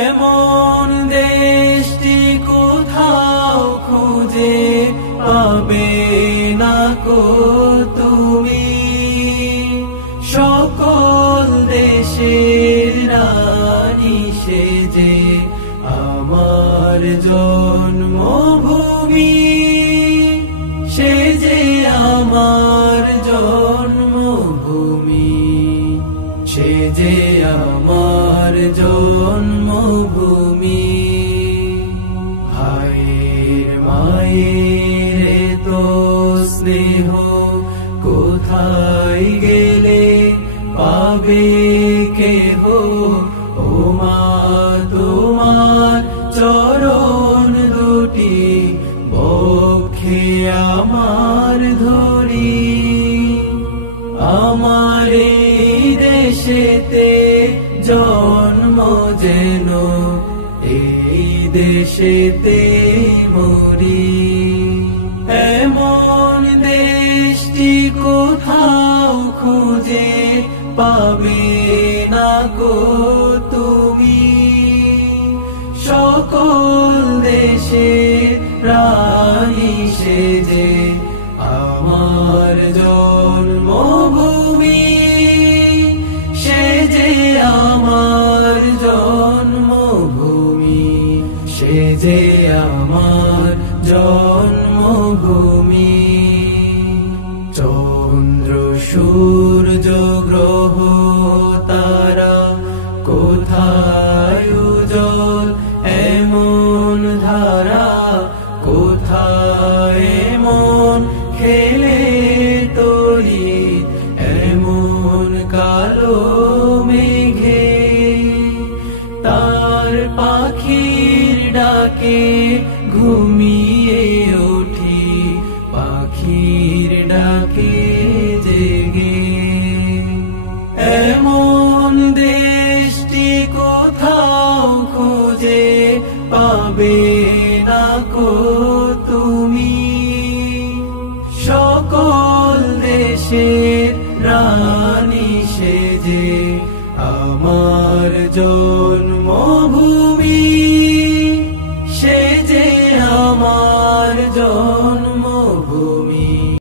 এমন দেশটি কোথাও খুঁজে পাবে না কো তুমি, সকল দেশের রানী সেজে আমার জন্মভূমি, সেজে আমার জন্মভূমি, সেজে আমার জন্মভূমি। ভাইয়ের মায়ের তো স্নেহ কোথায় গেলে পাবে কেহ, ও মা তোমার চরণ দুটি বক্ষে আমার ধরি। আমার এই দেশেতে জন্ম যেন এই দেশেতে মরি। এমন দেশটি কোথাও খুঁজে পাবে না কো তুমি, সকল দেশের রানী সেজে আমার জন্মভূমি, সেজে আমার জন্মভূমি, সেজে আমার জন্মভূমি। চন্দ্র সূর্য গ্রহ তারা কোথায় উজ্জ্বল এমন ধারা, কোথায় এমন খেলে তড়িৎ এমন কালো মেঘে। তার পাখির ডাকে ঘুমিয়ে উঠি, পাখির ডাকে জেগে। এমন দেশটি কোথাও খুঁজে পাবে না কো তুমি, সকল দেশের রানী সেজে আমার জন্মভূমি।